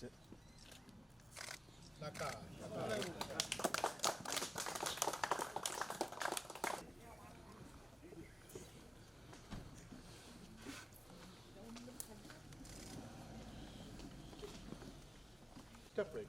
That's it. Step break.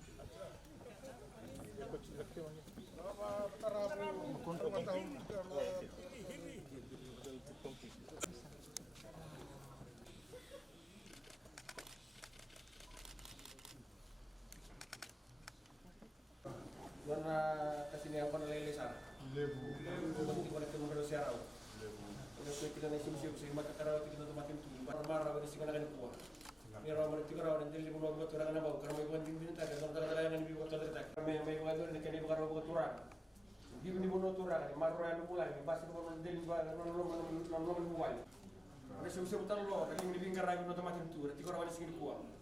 Warna kasini ako na lelesa. Lebu. Lebu ko na kemo sa araw. Lebu. Kung kita na sinisip sa makakaraw kita na tumatim tu. Marmara wala sika na kanikuha. Pero mo tiko raw nandili mo mga tura na baw karamo iwan din binta ka tara tara na bibo tara tara. May mga doon na kanimo karaw ko tura. Di mo ni mo tura ka marro ano pula ni basta ko nandili ba non buwal. Ano sa usap tan lo kani ni bingar ra no tumatim tu. Tiko raw ni sika kuha.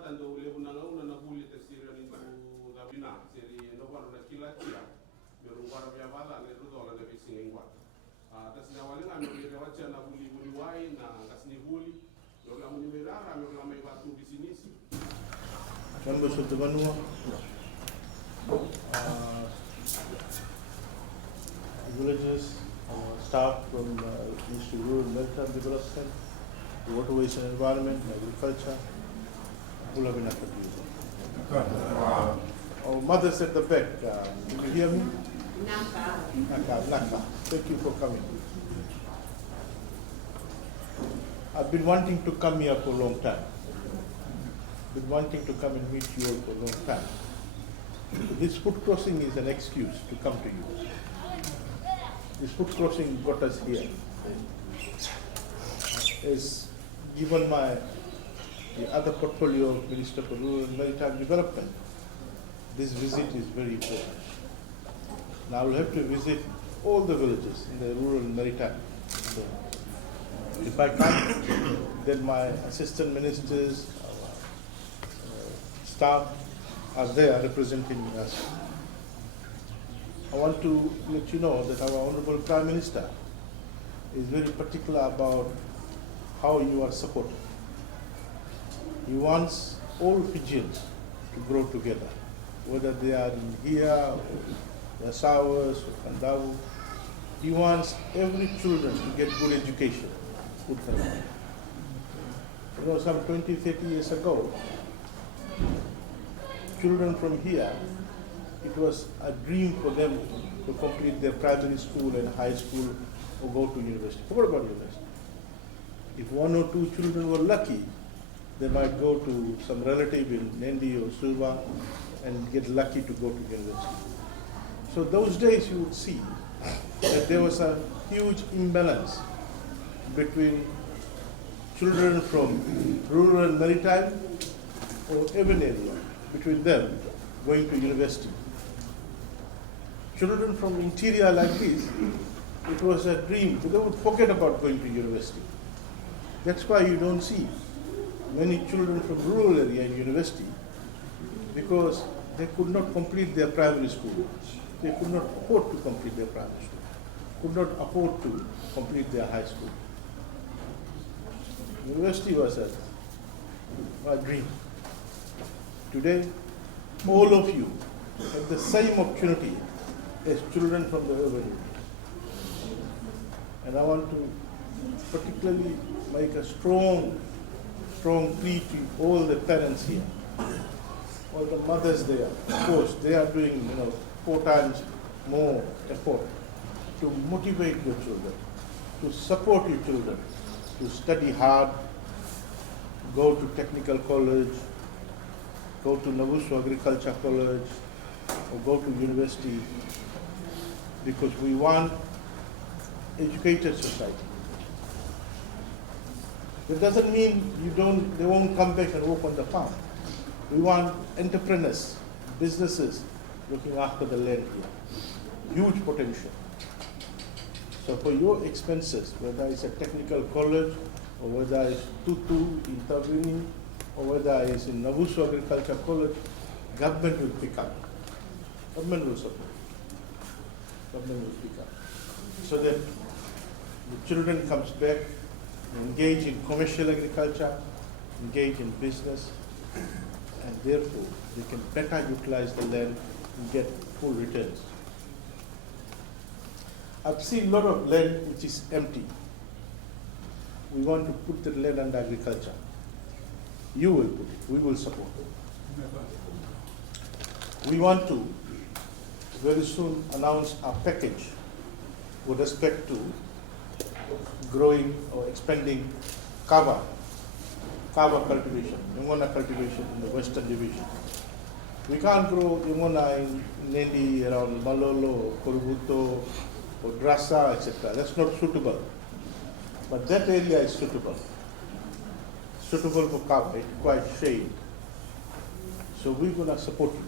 Tando ule una na huli tesira ni tu gabina seri no wala na kila kia pero wala vya bala ne rudo la de singwa tasina wale na no ile wacha na huli huli wai na kasni huli yo la muni merara yo la mai batu bisinisi Members of the Wauosi villages, staff from Ministry of Rural and Maritime Development, Waterways and Environment, Agriculture, who have been contributing. Our mothers at the back, can you hear me? Naka. Thank you for coming. I've been wanting to come here for a long time. Been wanting to come and meet you all for a long time. This foot crossing is an excuse to come to you. This foot crossing got us here. Is given the other portfolio of Minister for Rural and Maritime Development, this visit is very important. Now we'll have to visit all the villages in the rural and maritime. So if I can't, then my assistant ministers, staff are there representing us. I want to let you know that our Honorable Prime Minister is very particular about how you are supported. He wants all Fijians to grow together, whether they are in here, or Wasawas, or Kandawu. He wants every children to get good education, good health. You know, some 20, 30 years ago, children from here, it was a dream for them to complete their primary school and high school or go to university. Forget about university. If one or two children were lucky, they might go to some relative in Nendi or Suva and get lucky to go to university. So those days you would see that there was a huge imbalance between children from rural and maritime or urban area, between them going to university. Children from interior like this, it was a dream. They would forget about going to university. That's why you don't see many children from rural area in university, because they could not complete their primary school. They could not afford to complete their primary school, could not afford to complete their high school. University was a dream. Today, all of you have the same opportunity as children from the urban area. And I want to particularly make a strong plea to all the parents here, all the mothers there. Of course, they are doing 4 times more effort to motivate your children, to support your children, to study hard, go to technical college, go to Navosa Agriculture College, or go to university, because we want educated society. It doesn't mean they won't come back and work on the farm. We want entrepreneurs, businesses looking after the land here. Huge potential. So for your expenses, whether it's a technical college, or whether it's Tutu intervening, or whether it's in Navosa Agriculture College, government will pick up. Government will support. Government will pick up. So that the children comes back, engage in commercial agriculture, engage in business, and therefore they can better utilize the land and get full returns. I've seen a lot of land which is empty. We want to put the land under agriculture. You will put it, we will support it. We want to very soon announce a package with respect to growing or expanding kava cultivation, Yamona cultivation in the Western Division. We can't grow Yamona in Nendi, around Malolo, Korubuto, or Drasa, etc. That's not suitable. But that area is suitable. Suitable for kava, it's quite shade. So we're going to support you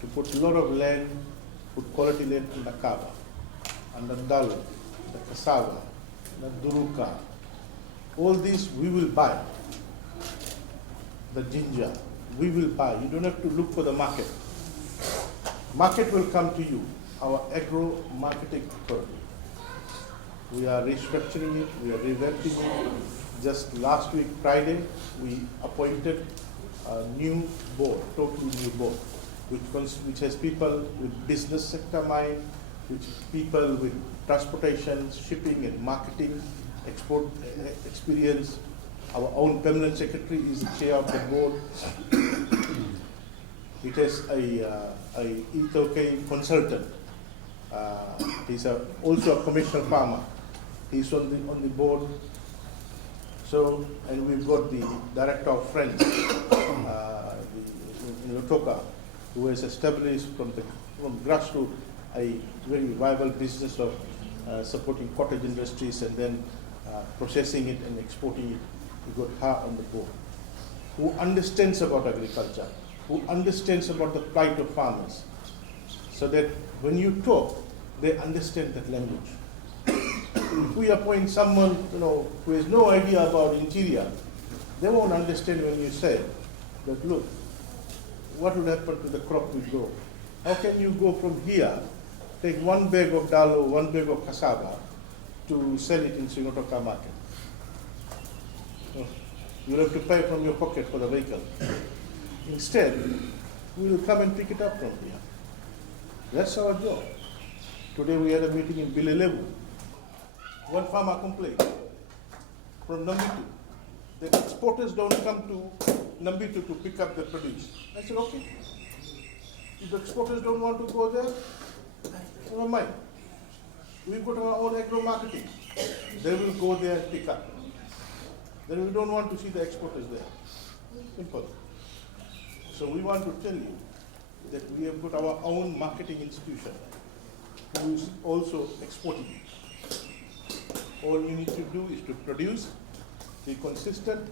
to put a lot of land, put quality land in the kava, and the dal, the cassava, the duruka. All these we will buy. The ginger, we will buy. You don't have to look for the market. Market will come to you, our agro marketing authority. We are restructuring it, we are revamping it. Just last week, Friday, we appointed a new board, totally new board, which has people with business sector mind, which people with transportation, shipping and marketing, export experience. Our own permanent secretary is the chair of the board. It has a E2K consultant. He's also a commercial farmer. He's on the board. So, and we've got the director of Friends in Lotoka, who has established from grassroots a very viable business of supporting cottage industries and then processing it and exporting it. We've got her on the board, who understands about agriculture, who understands about the plight of farmers, so that when you talk, they understand that language. If we appoint someone, who has no idea about interior, they won't understand when you say that, look, what will happen to the crop we grow? How can you go from here, take one bag of dal or one bag of cassava to sell it in Singotoka market? You'll have to pay from your pocket for the vehicle. Instead, we will come and pick it up from here. That's our job. Today we had a meeting in Bilelevu. One farmer complained from Nambitu that exporters don't come to Nambitu to pick up the produce. I said, okay. If the exporters don't want to go there, never mind. We've got our own agro marketing. They will go there and pick up. Then we don't want to see the exporters there. Simple. So we want to tell you that we have got our own marketing institution who is also exporting. All you need to do is to produce, be consistent,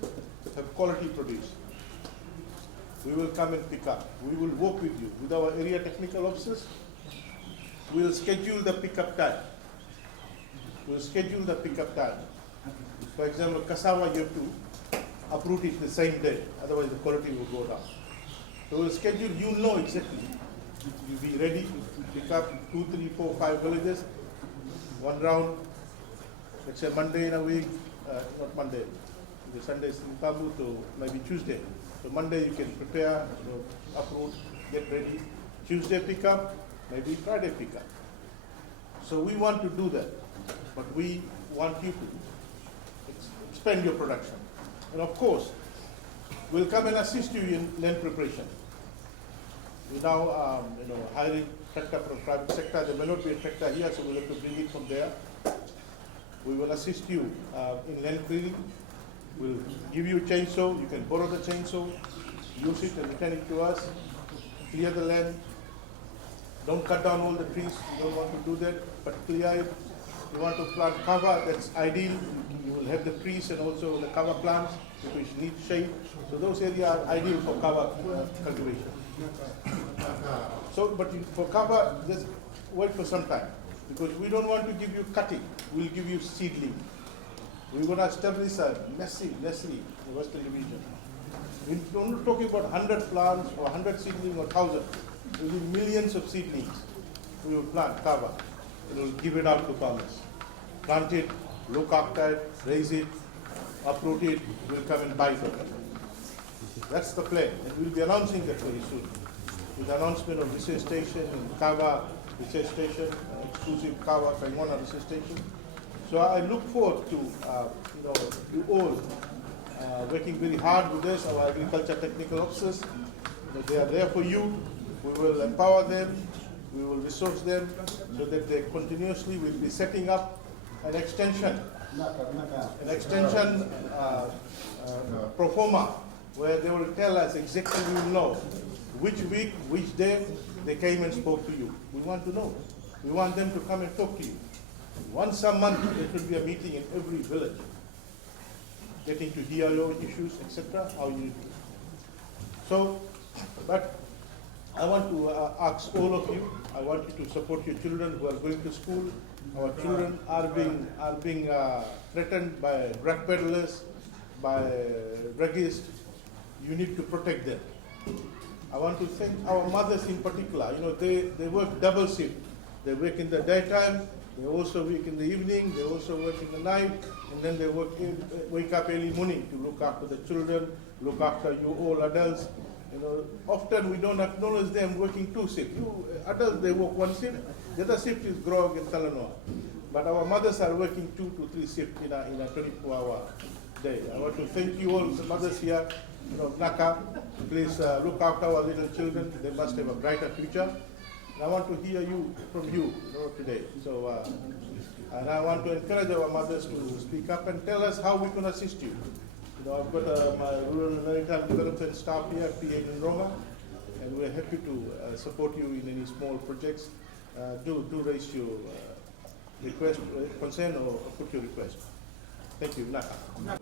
have quality produce. We will come and pick up. We will work with you, with our area technical officers. We will schedule the pickup time. We will schedule the pickup time. For example, cassava, you have to uproot it the same day, otherwise the quality will go down. So we will schedule, you know exactly. You'll be ready to pick up 2, 3, 4, 5 villages, one round. Let's say Monday in a week, not Monday, the Sundays in Kabu to maybe Tuesday. So Monday you can prepare, uproot, get ready. Tuesday pick up, maybe Friday pick up. So we want to do that, but we want you to expand your production. And of course, we'll come and assist you in land preparation. We now hiring tractor from private sector. There may not be a tractor here, so we'll have to bring it from there. We will assist you in land clearing. We'll give you a chainsaw. You can borrow the chainsaw, use it and return it to us. Clear the land. Don't cut down all the trees. You don't want to do that, but clear it. You want to plant cover, that's ideal. You will have the trees and also the cover plants which need shade. So those areas are ideal for cover cultivation. So, but for cover, just wait for some time because we don't want to give you cutting. We'll give you seedling. We're going to establish a massive nursery in the Western Division. We're not talking about 100 plants or 100 seedlings or 1,000. There will be millions of seedlings. We will plant cover. We will give it out to farmers. Plant it, look after it, raise it, uproot it, we'll come and buy from it. That's the plan. And we'll be announcing that very soon. With the announcement of research station and Kawa research station, exclusive Kawa Kaimona research station. So I look forward to you all working very hard with us, our agriculture technical officers. They are there for you. We will empower them. We will resource them so that they continuously will be setting up an extension pro forma where they will tell us exactly, we will know which week, which day they came and spoke to you. We want to know. We want them to come and talk to you. Once a month, there should be a meeting in every village, getting to hear your issues, etc., how you do. So, but I want to ask all of you, I want you to support your children who are going to school. Our children are being threatened by drug peddlers, by druggists. You need to protect them. I want to thank our mothers in particular. They work double shift. They work in the daytime, they also work in the evening, they also work in the night, and then they wake up early morning to look after the children, look after you all adults. Often we don't acknowledge them working two shifts. You adults, they work one shift. The other shift is grog and talanoa. But our mothers are working 2 to 3 shifts in a 24-hour day. I want to thank you all, the mothers here. Naka, please look after our little children. They must have a brighter future. And I want to hear from you today. So, and I want to encourage our mothers to speak up and tell us how we can assist you. I've got my Rural and Maritime Development staff here, PA in Roma, and we're happy to support you in any small projects. Do raise your request, concern, or put your request. Thank you. Naka.